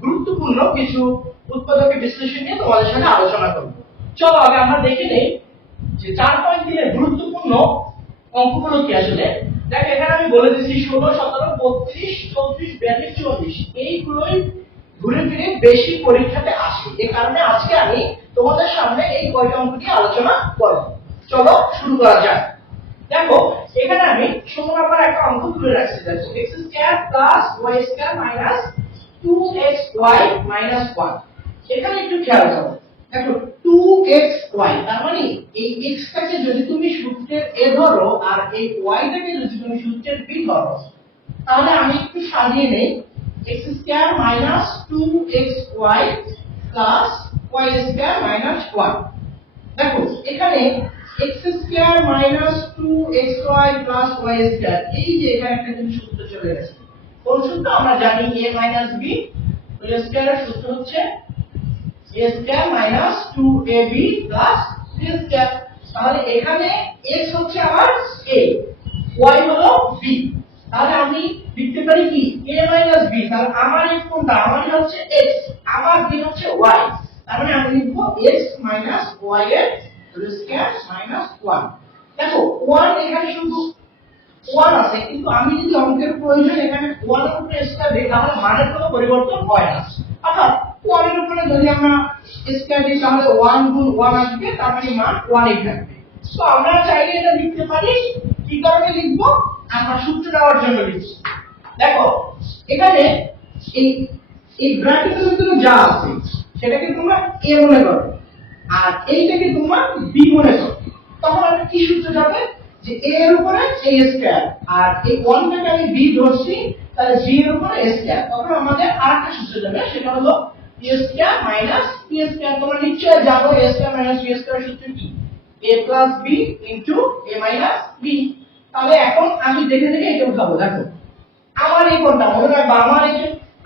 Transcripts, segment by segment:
গুরুত্বপূর্ণ কিছু উৎপাদকের বিশ্লেষণ নিয়ে তোমাদের সাথে আলোচনা করব। চলো আগে আমরা দেখে নেই যে চার পয়েন্ট তিনের গুরুত্বপূর্ণ অঙ্কগুলো কি আসলে? দেখ, এখানে আমি বলে দিচ্ছি ষোলো, সতেরো, বত্রিশ, চৌত্রিশ, বিয়াল্লিশ, চুয়াল্লিশ। এইগুলোই ঘুরে ফিরে বেশি পরীক্ষাতে আসে। এ কারণে আজকে আমি তোমাদের সামনে এই কয়টা অঙ্ক নিয়ে আলোচনা করব। চলো শুরু করা যাক। দেখো, এখানে আমি ষোলো নাম্বার একটা অঙ্ক তুলে রাখছি। দেখো, x square plus y square minus 2xy minus 1 এখানে একটু খেয়াল করো। দেখো 2xy তার মানে এই x টাকে যদি তুমি সূত্রের a ধরো আর এই y টাকে যদি তুমি সূত্রের b ধরো, তাহলে আমি একটু সাজিয়ে নেই। X square minus 2xy plus y square minus 1 দেখো, এখানে x square minus 2xy plus y square এই যে এখানে একটা কিন্তু সূত্র চলে গেছে। কোন সূত্র? আমরা জানি a মাইনাস b, y স্কয়ারের সূত্র হচ্ছে a square minus 2ab plus b square তাহলে এখানে x হচ্ছে আমার a, y হলো b তাহলে আমি লিখতে পারি কি? A মাইনাস b, তাহলে আমার x কোনটা? আমার হচ্ছে x, আমার b হচ্ছে y তার মানে আমি লিখব x মাইনাস y এর হোল স্কয়ার মাইনাস 1 দেখো 1 এখানে শুধু 1 আছে, কিন্তু আমি যদি অঙ্কের প্রয়োজন এখানে 1 এর উপরে স্কয়ার দিই, তাহলে মানের কোনো পরিবর্তন হয় না। অর্থাৎ 1 এর উপরে যদি আমরা স্কয়ার দিই, তাহলে 1 গুণ 1 আসবে, তার মানে মান 1 এই থাকবে। তো আমরা চাইলে এটা লিখতে পারি কি কারণে লিখব? আমরা সূত্র দেওয়ার জন্য লিখছি। দেখো, এখানে এই এই ব্র্যাকেটের ভিতরে যা আছে, সেটাকে তোমরা a মনে করো। আর এইটাকে তোমরা b মনে করো। তখন আমি কি সূত্র যাবে? যে a এর উপরে এ স্কয়ার আর এই 1 টাকে আমি b ধরছি, তাহলে জি এর উপরে a স্কয়ার তখন আমাদের আরেকটা সূত্র যাবে, সেটা হলো a square minus b square তোমরা নিশ্চয়ই জানো a square minus b square সূত্র কি? A plus b into a minus b তাহলে এখন আমি দেখে দেখে এটা উঠাবো, দেখো। আমার এই কোনটা মনে রাখবা, আমার এই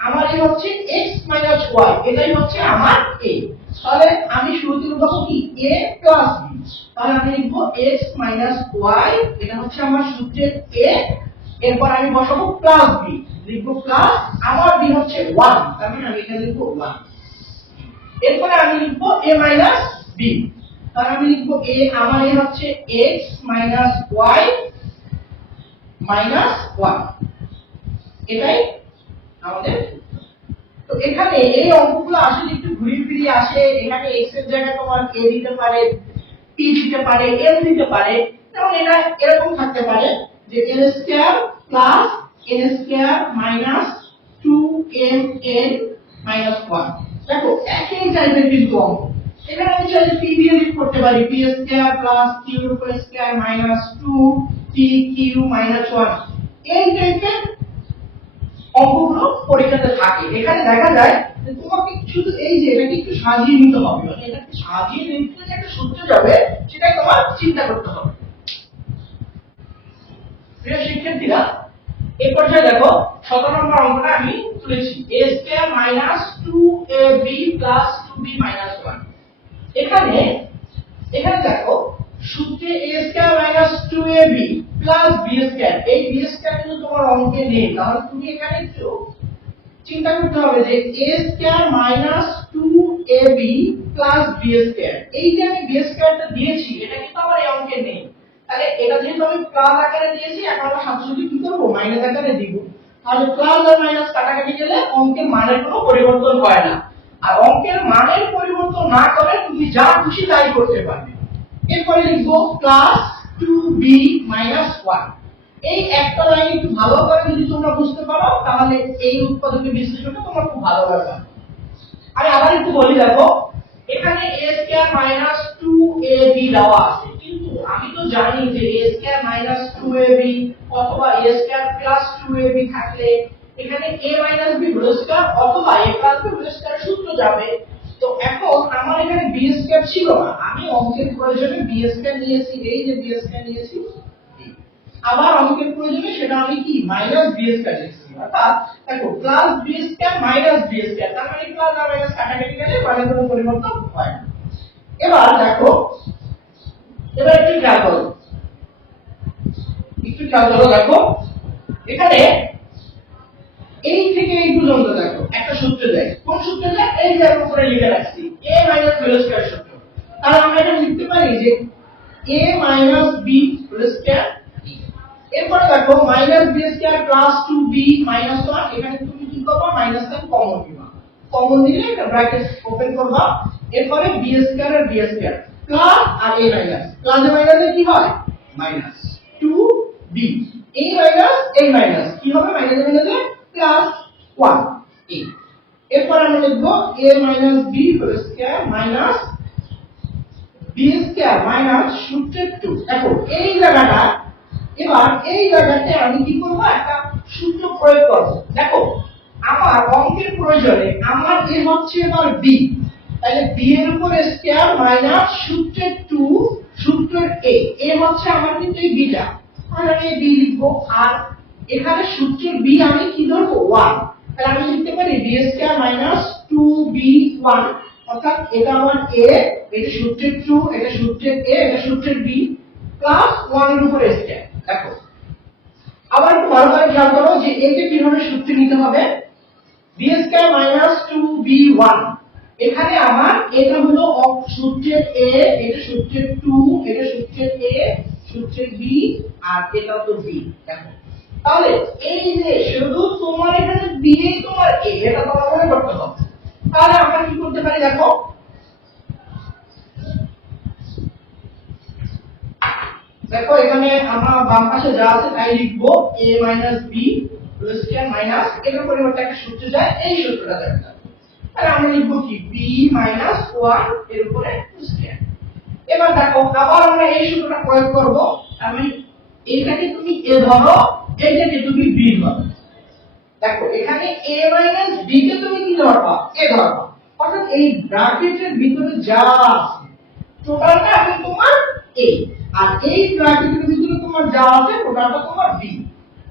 আমার এই হচ্ছে x মাইনাস y, এটাই হচ্ছে আমার a তাহলে আমি শুরুতে উঠাবো কি? A প্লাস b তাহলে আমি লিখব x মাইনাস y, এটা হচ্ছে আমার সূত্রের a এরপর আমি বসাবো প্লাস b, লিখব প্লাস আমার b হচ্ছে 1 তার মানে আমি এটা লিখব 1 এরপরে আমি লিখব a মাইনাস b তাহলে আমি লিখব a, আমার a হচ্ছে x মাইনাস y মাইনাস 1 এটাই আমাদের তো এখানে এই অঙ্কগুলো আসলে একটু ঘুরে ফিরে আসে। এখানে x এর জায়গায় তোমার a দিতে পারে, p দিতে পারে m দিতে পারে। যেমন এটা এরকম থাকতে পারে যে n square plus n square minus 2mn minus 1 দেখো, একই টাইপের কিন্তু অঙ্ক। এখানে আমি চাইলে p দিয়ে লিখ করতে পারি p square plus q square minus 2 t, q minus 1 এই টাইপের অঙ্কগুলো পরীক্ষাতে থাকে। এখানে দেখা যায় যে তোমাকে শুধু এই যে এটাকে একটু সাজিয়ে নিতে হবে। মানে এটাকে সাজিয়ে নিতে যে একটা সূত্র যাবে, সেটাই তোমার চিন্তা করতে হবে। প্রিয় শিক্ষার্থীরা এই পর্যায়ে দেখো, সতেরো নম্বর অঙ্কটা আমি তুলেছি। A square minus two a b plus two b minus one এখানে এখানে দেখো, সূত্রে a square minus two a b plus b square এই বি স্কয়ার কিন্তু তোমার অঙ্কে নেই তাহলে তুমি এখানে একটু চিন্তা করতে হবে যে a square minus two a b plus b square এই যে আমি বি স্কয়ারটা দিয়েছি, এটা কিন্তু আমার অঙ্কে নেই। তাহলে এটা যেহেতু আমি প্লাস আকারে দিয়েছি, এখন আমরা সাবস্টিটিউট কি করব? মাইনাস আকারে দিব। তাহলে প্লাস আর মাইনাস কাটাকাটি গেলে অঙ্কের মানের কোনো পরিবর্তন হয় না। আর অঙ্কের মানের পরিবর্তন না করে তুমি যা খুশি তাই করতে পারবে। এরপরে লিখব plus two b minus one এই একটা লাইন একটু ভালো করে যদি তোমরা বুঝতে পারো, তাহলে এই উৎপাদকের বিশ্লেষণটা তোমার খুব ভালো লাগবে। আমি আবার একটু বলি, দেখো, এখানে a স্কয়ার মাইনাস 2ab দেওয়া আছে। কিন্তু আমি তো জানি যে a স্কয়ার মাইনাস 2ab অথবা a স্কয়ার প্লাস 2ab থাকলে এখানে a minus b whole square অথবা a plus b whole square সূত্র যাবে। তো এখন আমার এখানে b স্কয়ার ছিল না। আমি অঙ্কের প্রয়োজনে b স্কয়ার নিয়েছি। এই যে b স্কয়ার নিয়েছি আবার অঙ্কের প্রয়োজনে সেটা আমি কি? মাইনাস b স্কয়ার লিখছি অর্থাৎ দেখো plus b square minus b square তার মানে প্লাস আর মাইনাস কাটাকাটি গেলে মানে কোনো পরিবর্তন হয় না। এবার দেখো, এবার একটু খেয়াল করো। একটু খেয়াল করো, দেখো। এখানে এই থেকে এই পর্যন্ত দেখো একটা সূত্র দেয়। কোন সূত্র দেয় এই যে আমি উপরে লিখে রাখছি। A মাইনাস হোল স্কয়ার সূত্র। তাহলে আমরা এটা লিখতে পারি যে a minus b whole square এরপরে দেখো minus b square plus 2b minus 1 এখানে তুমি কি করবে? মাইনাস সাইন কমন দিবা। কমন দিলে এটা ব্র্যাকেট ওপেন করবা। এরপরে বি স্কয়ার আর বি স্কয়ার প্লাস আর a মাইনাস প্লাস এ মাইনাসে কি হয়? Minus 2b a minus a minus কি হবে? মাইনাস মাইনাসে প্লাস 1 a. এরপর আমরা লিখব a minus b whole square minus b square minus সূত্রের 2 দেখো, এই জায়গাটা, এবার এই জায়গাতে আমি কি করব? একটা সূত্র প্রয়োগ করব। দেখো, আমার অঙ্কের প্রয়োজনে আমার এ হচ্ছে এবার বি তাহলে বি এর উপর স্কয়ার মাইনাস সূত্রের টু সূত্রের এ এ হচ্ছে আমার কিন্তু এই বিটা তাহলে আমি বি লিখব, আর এখানে সূত্রের বি আমি কি ধরবো? 1 তাহলে আমি লিখতে পারি বি স্কয়ার মাইনাস 2b1 অর্থাৎ এটা আমার এ এটা সূত্রের 2 এটা সূত্রের এ এটা সূত্রের বি প্লাস 1 এর উপর স্কয়ার দেখো। আবার ভালো করে খেয়াল করো যে একে কীভাবে সূত্রে নিতে হবে? বি স্কয়ার মাইনাস 2b1 এখানে আমার এটা হলো সূত্রের এ এটা সূত্রের 2 এটা সূত্রের এ সূত্রের বি আর এটা তো বি দেখো। তাহলে এই যে শুধু তোমার এখানে বি এই তোমার এ এটা তোমার মনে করতে হবে। তাহলে আমরা কি করতে পারি দেখো? দেখো, এখানে আমরা বাম পাশে যা আছে তাই লিখব, a minus whole square minus এটার পরিবর্তে একটা সূত্র যায়, এই সূত্রটা দেখা। তাহলে আমরা লিখব কি? B মাইনাস 1 এর উপরে স্কয়ার এবার দেখো, আবার আমরা এই সূত্রটা প্রয়োগ করব আমি এইটাকে তুমি এ ধরো এইটাকে তুমি b ধরো। দেখো, এখানে a মাইনাস b কে তুমি কি ধরবা a ধরবা অর্থাৎ এই ব্র্যাকেটের ভিতরে যা আছে টোটালটা এখন তোমার a আর এই ব্র্যাকেটের ভিতরে তোমার যা আছে টোটালটা তোমার b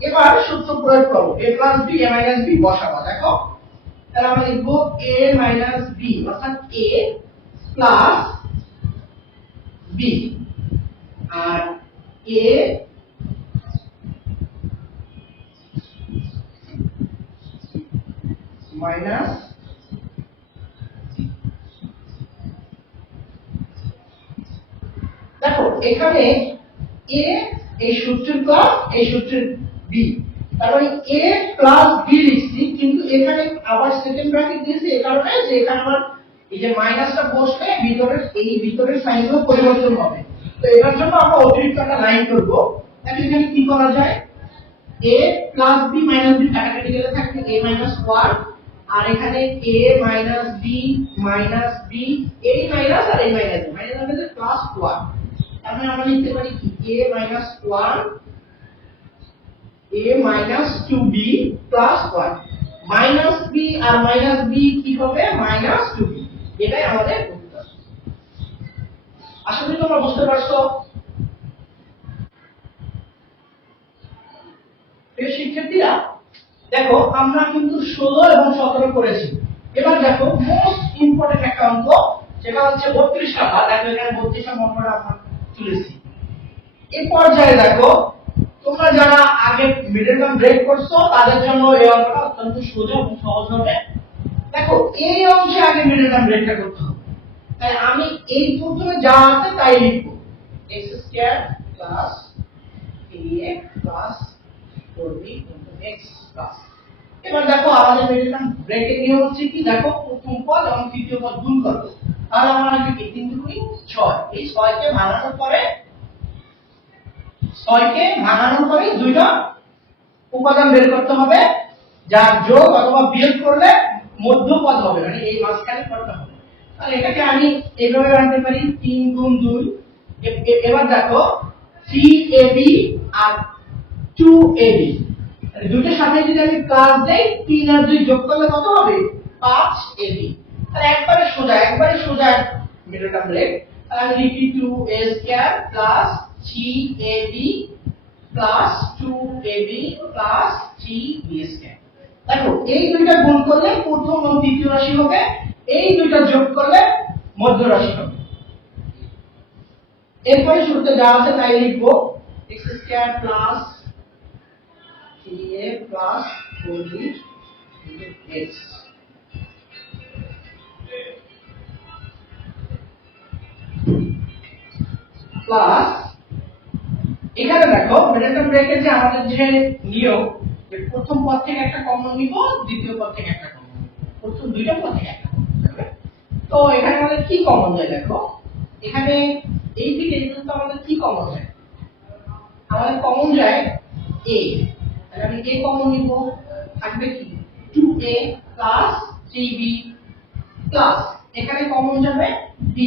এবার সূত্র প্রয়োগ করো। A b a b বসাবো, দেখো। তাহলে আমরা লিখব a b, অর্থাৎ a প্লাস b আর a মাইনাস দেখো, এখানে a, এই সূত্রের প্লাস এই সূত্রের b তার মানে a প্লাস b লিখছি, কিন্তু এখানে আবার সেকেন্ড ব্র্যাকেট দিয়েছি এই কারণে যে এখানে আমার এই যে মাইনাসটা বসলে ভিতরের, এই ভিতরের সাইনগুলো পরিবর্তন হবে। তো এটার জন্য আমরা অতিরিক্ত একটা লাইন করব। তাহলে এখানে কি করা যায়? A plus b minus b কাটাকাটি গেলে থাকবে a মাইনাস 1 আর এখানে a minus b minus b এই মাইনাস আর এই মাইনাস মাইনাস হবে প্লাস 1 তাহলে আমরা লিখতে পারি কি? A minus 1 a minus 2b plus 1 minus b আর মাইনাস b কি হবে? মাইনাস 2b এটাই আমাদের উত্তর। আশা করি তোমরা বুঝতে পারছ। প্রিয় শিক্ষার্থীরা দেখো, আমরা কিন্তু ষোলো এবং সতেরো করেছি। এবার দেখো মোস্ট ইম্পর্টেন্ট একটা অঙ্ক, সেটা হচ্ছে বত্রিশ টাকা দেখো, এখানে বত্রিশ নম্বরটা আমরা তুলেছি। এই পর্যায়ে দেখো, তোমরা যারা আগে মিডল টার্ম ব্রেক করছ, তাদের জন্য এই অঙ্কটা অত্যন্ত সোজা এবং সহজ হবে। দেখো, এই অংশে আগে মিডল টার্ম ব্রেকটা করতে হবে। তাই আমি এই প্রথমে যা আছে তাই লিখব। x square plus 3x plus 4b x plus এবার দেখো, আমাদের হচ্ছে কি? দেখো, প্রথম পদ এবং তৃতীয় পদ গুণ তাহলে আমরা কি 3 দুগুণ 6 এই 6 কে ভাঙানোর পরে 6 কে ভাঙানোর পরে দুইটা উপাদান বের করতে হবে। যার যোগ অথবা বিয়োগ করলে হবে মানে এই মাঝখানে পদটা হবে। তাহলে এটাকে আমি এইভাবে আনতে পারি 3 গুণ 2 এ- এ- এবার দেখো 3ab আর 2ab তাহলে দুটোর সাথে যদি আমি প্লাস দেই 3 আর 2 যোগ করলে কত হবে? 5ab তাহলে একবারে সোজা একবারে সোজা মিডল টার্ম ব্রেক তাহলে লিখি 2a square plus 3ab plus two A B plus three B square দেখো, এই দুইটা গুণ করলে প্রথম ও দ্বিতীয় রাশি হবে। এই দুইটা যোগ করলে মধ্য রাশি হবে। এরপরে শুরুতে যা আছে তাই লিখব। X square plus 3a plus 4b x plus, এখানে দেখো মিডলটন ব্রেকের যে আমাদের যে নিয়ম, যে প্রথম পদ থেকে একটা কমন নিব, দ্বিতীয় পদ থেকে একটা কমন প্রথম দুইটা পদ থেকে একটা। তো এখানে আমাদের কি কমন যায় দেখো? এখানে এই দিকে পর্যন্ত আমাদের কি কমন যায় আমাদের কমন যায় a তাহলে আমি কমন নিব থাকবে কি? 2a প্লাস 3b প্লাস এখানে কমন যাবে b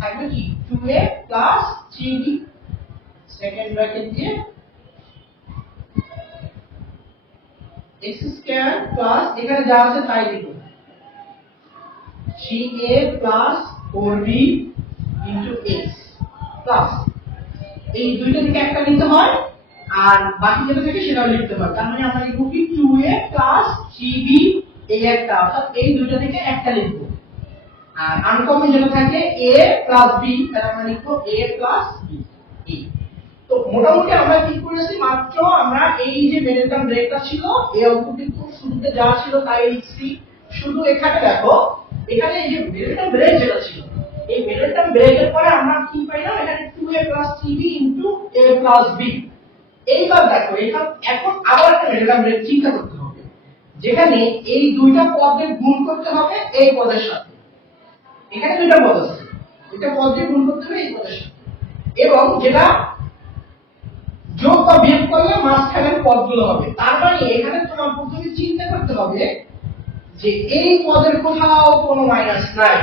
থাকবে কি? 2a plus 3b second bracket দিয়ে x স্কয়ার প্লাস এখানে যা আছে তাই লিখব 3a plus 4b into x plus এই দুইটা থেকে একটা নিতে হয়। আর বাকি যেটা থাকে সেটাও লিখতে হয় তার মানে আমরা লিখব কি? 2a প্লাস 3b এই একটা, অর্থাৎ এই দুইটা থেকে একটা লিখব। আর আনকমন যেটা থাকে, a প্লাস b, তাহলে আমরা লিখব a প্লাস এই। তো মোটামুটি আমরা কি করেছি, মাত্র আমরা এই যে মেডেলটাম ব্রেকটা ছিল, এই অঙ্ক খুব শুরুতে যা ছিল তাই লিখছি। শুধু এখানে দেখো, এখানে এই যে মেডেলটাম ব্রেক যেটা ছিল, এই মেডেলটাম ব্রেকের পরে আমরা কি পাইলাম? এখানে 2a 3b a এইবার দেখো এখান এখন আবার একটা মেডেলটাম ব্রেক চিন্তা করতে হবে। যেখানে এই দুইটা পদের গুণ করতে হবে এই পদের সাথে। এখানে দুইটা পদ আছে। দুইটা পদ দিয়ে গুণ করতে হবে এই পদের সাথে। এবং যেটা যোগ বা বিয়োগ করলে মাঝখানের পদগুলো হবে। তার মানে এখানে তোমার প্রথমে চিন্তা করতে হবে যে এই পদের কোথাও কোনো মাইনাস নাই।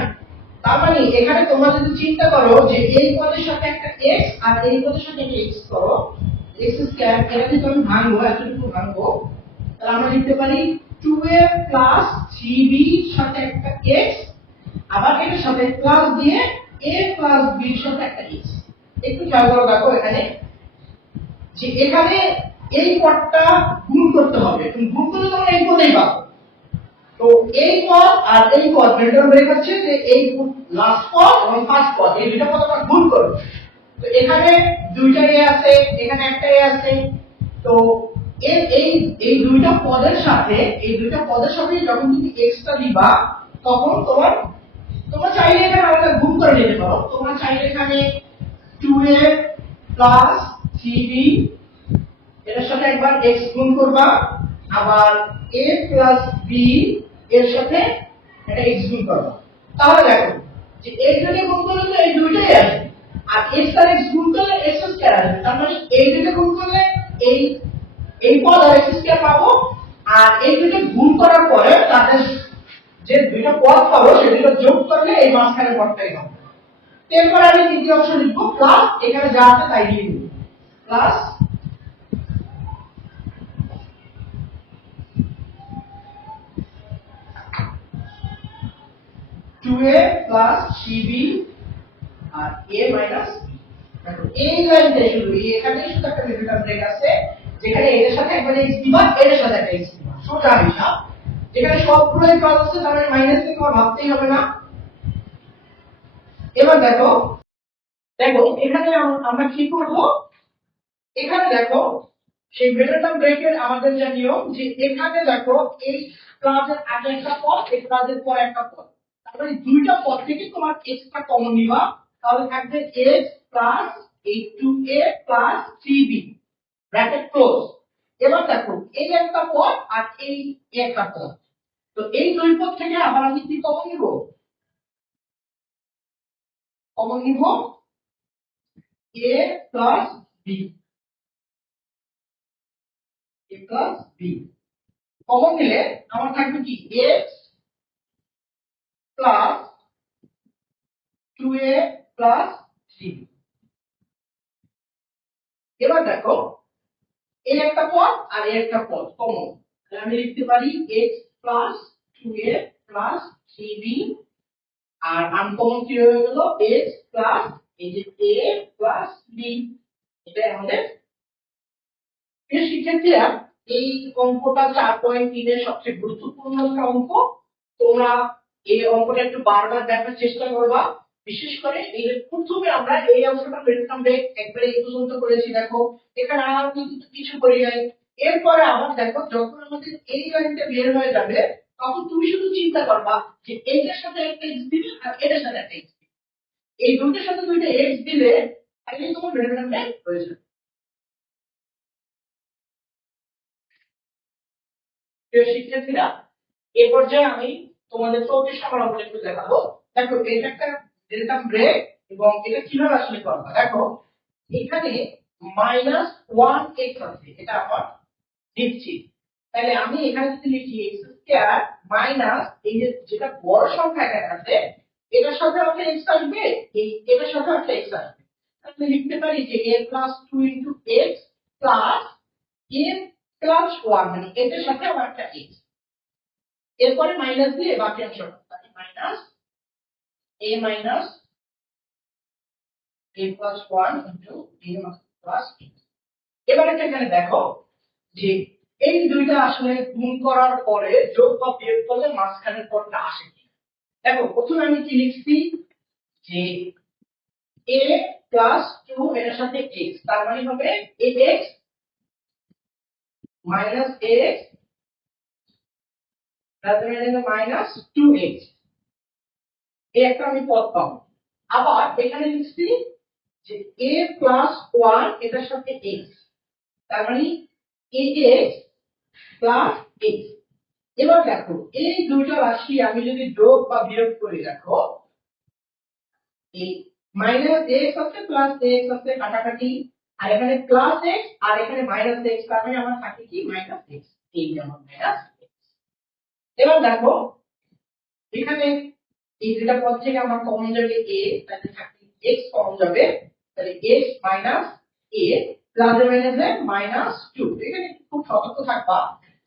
তার মানে এখানে তোমরা যদি চিন্তা করো যে এই পদের সাথে একটা x আর এই পদের সাথে একটা x করো x স্কয়ার এটা যদি আমি ভাঙবো, এতটুকু ভাঙবো। তাহলে আমরা লিখতে পারি 2a 3b এর সাথে একটা x, আবার এটার সাথে প্লাস দিয়ে a b এর সাথে একটা x একটু খেয়াল করো দেখো এখানে। এই পদটা গুণ করতে হবে। তুমি গুণ করলে তোমরা এই পদেই পাবে। তো এই পদ আর এই পদ ব্রেক হচ্ছে যে এই লাস্ট পদ এবং ফার্স্ট পদ। এই দুইটা পদ আমরা গুণ করব তো এখানে দুইটা এ আছে, এখানে একটা এ আছে। তো এর এই এই দুইটা পদের সাথে, এই দুইটা পদের সাথে যখন তুমি এক্সট্রা দিবা, তখন তোমার, তোমরা চাইলে এখানে আমাদের গুণ করে নিতে পারো। তোমরা চাইলে এখানে 2a প্লাস 3b এর সাথে একবার x গুণ করবা। আবার a প্লাস b, এর সাথে একটা x গুণ করবা। তাহলে দেখো, যে এই দুটো গুণ করলে তো এই দুইটাই আসবে। আর x আর x গুণ করলে x স্কয়ার আসবে তার মানে এই দুটো গুণ করলে এই এই পদ আর x স্কয়ার পাবো। আর এই দুটো গুণ করার পরে তাদের যে দুইটা পদ পাবো, সেগুলো যোগ করলে এই মাঝখানের পদটাই হবে। এরপর আমি তৃতীয় অংশ লিখব। প্লাস এখানে যা আছে তাই দিব। Plus two A plus three B R A minus এই লাইনটা এখানে শুধু একটা ব্রেক আছে, যেখানে সাথে x দিবা সাথে একটা x দিবা সোজা হিসাব, যেখানে সবগুলোই প্লাস আছে মানে মাইনাস ভাবতেই হবে না। এবার দেখো দেখো, এখানে আমরা কি করব? এখানে দেখো, সেই মিডলটার্ম ব্রেকের আমাদের যে নিয়ম, যে এখানে দেখো, এই ক্লাসের আগে একটা পদ এই ক্লাসের পর একটা পদ তারপরে দুইটা পদ থেকে তোমার এক্সট্রা কমন নিবা। তাহলে থাকবে x প্লাস এই 2a plus 3b bracket close এবার দেখো, এই একটা পদ আর এই একটা পদ তো এই দুই পদ থেকে আবার আমি কি কমন নিব? কমন নিব? A plus B A plus B common নিলে আমার থাকবে কি? X plus 2a plus 3b এবার দেখো এই একটা পদ আর এই একটা পদ কমন আমি লিখতে পারি x plus 2a plus 3b আর আনকমন কি হয়ে গেল? X প্লাস এই যে a প্লাস b এটা আমাদের শিক্ষার্থীরা এই অঙ্কটা চার পয়েন্ট তিনের সবচেয়ে গুরুত্বপূর্ণ একটা অঙ্ক। তোমরা এই অঙ্কটা একটু বারবার দেখার চেষ্টা করবা। বিশেষ করে এই প্রথমে আমরা এই অংশটা পেলাম একবারে এই পর্যন্ত করেছি, দেখো। এখানে আর কিন্তু কিছু করি নাই। এরপরে আবার দেখো, যখন আমাদের এই লাইনটা বের হয়ে যাবে, তখন তুমি শুধু চিন্তা করবা যে এইটার সাথে একটা এক্স দিবে আর এটার সাথে একটা এক্স দিবে। এই দুটোর সাথে দুইটা এক্স দিলে তাহলে তোমার মেরুদণ্ডে হয়ে যাবে। প্রিয় শিক্ষার্থীরা, এ পর্যায়ে আমি তোমাদের চৌত্রিশ নম্বর অঙ্কটা একটু দেখাবো। দেখো, এটা একটা ডেল্টা ব্রেক এবং এটা কীভাবে আসলে করবা দেখো, এখানে মাইনাস ওয়ান এক্স আছে, এটা আমার দিচ্ছি। তাহলে আমি এখানে যদি লিখি এক্স স্কয়ার মাইনাস এই যে যেটা বড় সংখ্যা এখানে আছে, এটার সাথে একটা এক্স আসবে? এই এটার সাথে একটা এক্স আসবে। তাহলে লিখতে পারি যে a plus two into X plus a plus one মানে এটার সাথে আবার একটা এক্স এরপরে মাইনাস দিয়ে বাকি তাহলে minus a minus a plus one into a plus এবার একটা এখানে দেখো যে এই দুইটা আসলে গুণ করার পরে যোগ বা বিয়োগ করলে মাঝখানের পদটা আসে দেখো, প্রথমে আমি কি লিখছি? যে a প্লাস টু এর সাথে x, তার মানে হবে ax মাইনাস ax তারপরে মাইনাস টু এক্স এই একটা আমি পদ পাবো। আবার এখানে লিখছি যে a প্লাস ওয়ান এটার সাথে x তার মানে ax প্লাস x এবার দেখো, এই দুইটা রাশি আমি যদি যোগ বা বিয়োগ করি দেখো মাইনাস এক্স আছে প্লাস এক্স আছে কাটাকাটি, আর এখানে প্লাস এক্স আর এখানে মাইনাস এক্স তার মানে আমার থাকে কি? মাইনাস এক্স এই যেমন মাইনাস এবার দেখো, এখানে এই দুটা পদ থেকে আমার কমন যাবে a তাহলে x কমন যাবে, তাহলে x মাইনাস a প্লাস মাইনাসে মাইনাস টু এখানে খুব সতর্ক থাকবা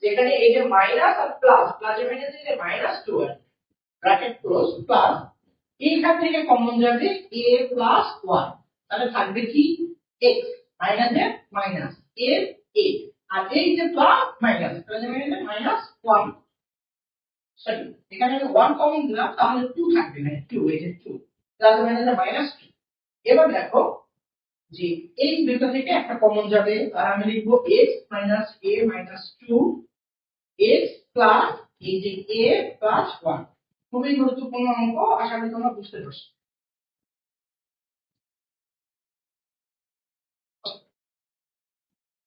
যেখানে এই যে মাইনাস আর প্লাস প্লাস মাইনাসে যে minus two bracket close plus এইখান থেকে কমন যাবে a প্লাস ওয়ান তাহলে থাকবে কি? X minus A minus a a আর এই যে প্লাস মাইনাস প্লাস মাইনাসে মাইনাস ওয়ান এখানে যদি ওয়ান কমন দিলাম, তাহলে টু থাকবে না টু এই যে টু প্লাস মাইনাসে টু এবার দেখো যে এই দুটো থেকে একটা কমন যাবে আর আমি লিখব S minus A minus two x plus এই যে a প্লাস ওয়ান খুবই গুরুত্বপূর্ণ অঙ্ক, আশা করি তোমরা বুঝতে পারছ।